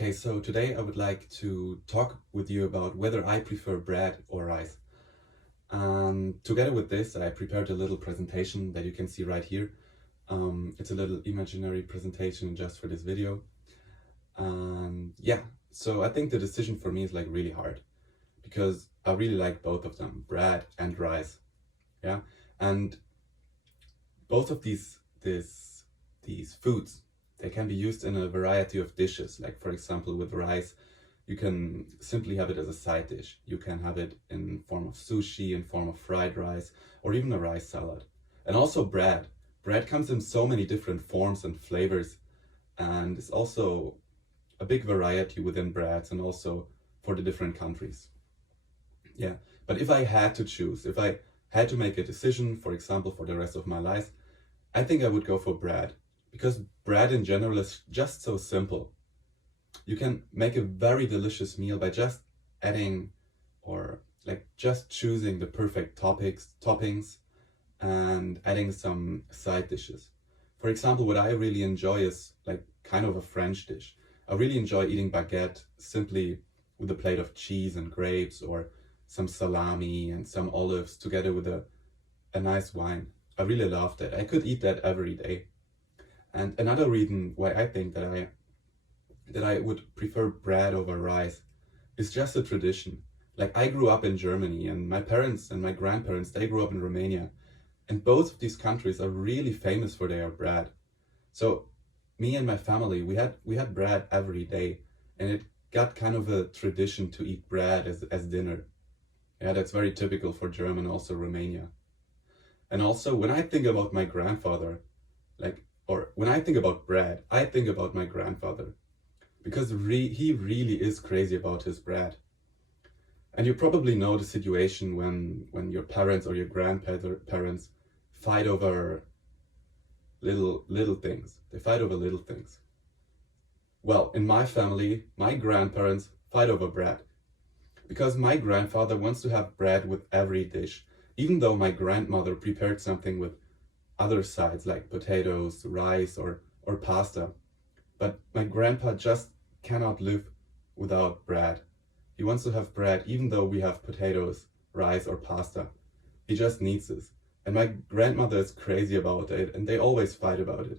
Okay, so today I would like to talk with you about whether I prefer bread or rice. Together with this, I prepared a little presentation that you can see right here. It's a little imaginary presentation just for this video. Yeah, so I think the decision for me is like really hard because I really like both of them, bread and rice. Yeah, and both of these foods, they can be used in a variety of dishes. Like for example, with rice, you can simply have it as a side dish. You can have it in form of sushi, in form of fried rice, or even a rice salad. And also bread. Bread comes in so many different forms and flavors, and it's also a big variety within breads and also for the different countries. Yeah, but if I had to choose, if I had to make a decision, for example, for the rest of my life, I think I would go for bread because bread in general is just so simple. You can make a very delicious meal by just adding or like just choosing the perfect toppings and adding some side dishes. For example, what I really enjoy is like kind of a French dish. I really enjoy eating baguette simply with a plate of cheese and grapes or some salami and some olives together with a nice wine. I really love that. I could eat that every day. And another reason why I think that I would prefer bread over rice is just a tradition. Like I grew up in Germany and my parents and my grandparents, they grew up in Romania. And both of these countries are really famous for their bread. So me and my family, we had bread every day and it got kind of a tradition to eat bread as dinner. Yeah, that's very typical for Germany, also Romania. And also when I think about my grandfather, or when I think about bread, I think about my grandfather because he really is crazy about his bread. And you probably know the situation when your parents or your grandparents fight over little things. They fight over little things. Well, in my family, my grandparents fight over bread because my grandfather wants to have bread with every dish, even though my grandmother prepared something with other sides like potatoes, rice, or pasta. But my grandpa just cannot live without bread. He wants to have bread even though we have potatoes, rice, or pasta. He just needs this. And my grandmother is crazy about it, and they always fight about it.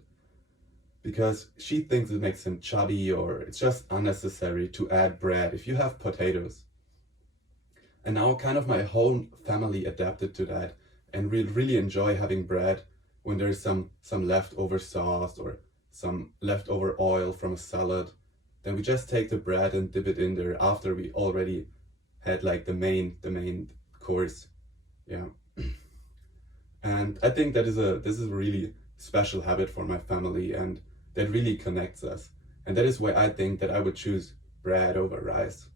Because she thinks it makes him chubby or it's just unnecessary to add bread if you have potatoes. And now kind of my whole family adapted to that and we really enjoy having bread when there's some leftover sauce or some leftover oil from a salad. Then we just take the bread and dip it in there after we already had like the main course. Yeah. And I think this is a really special habit for my family and that really connects us. And that is why I think that I would choose bread over rice.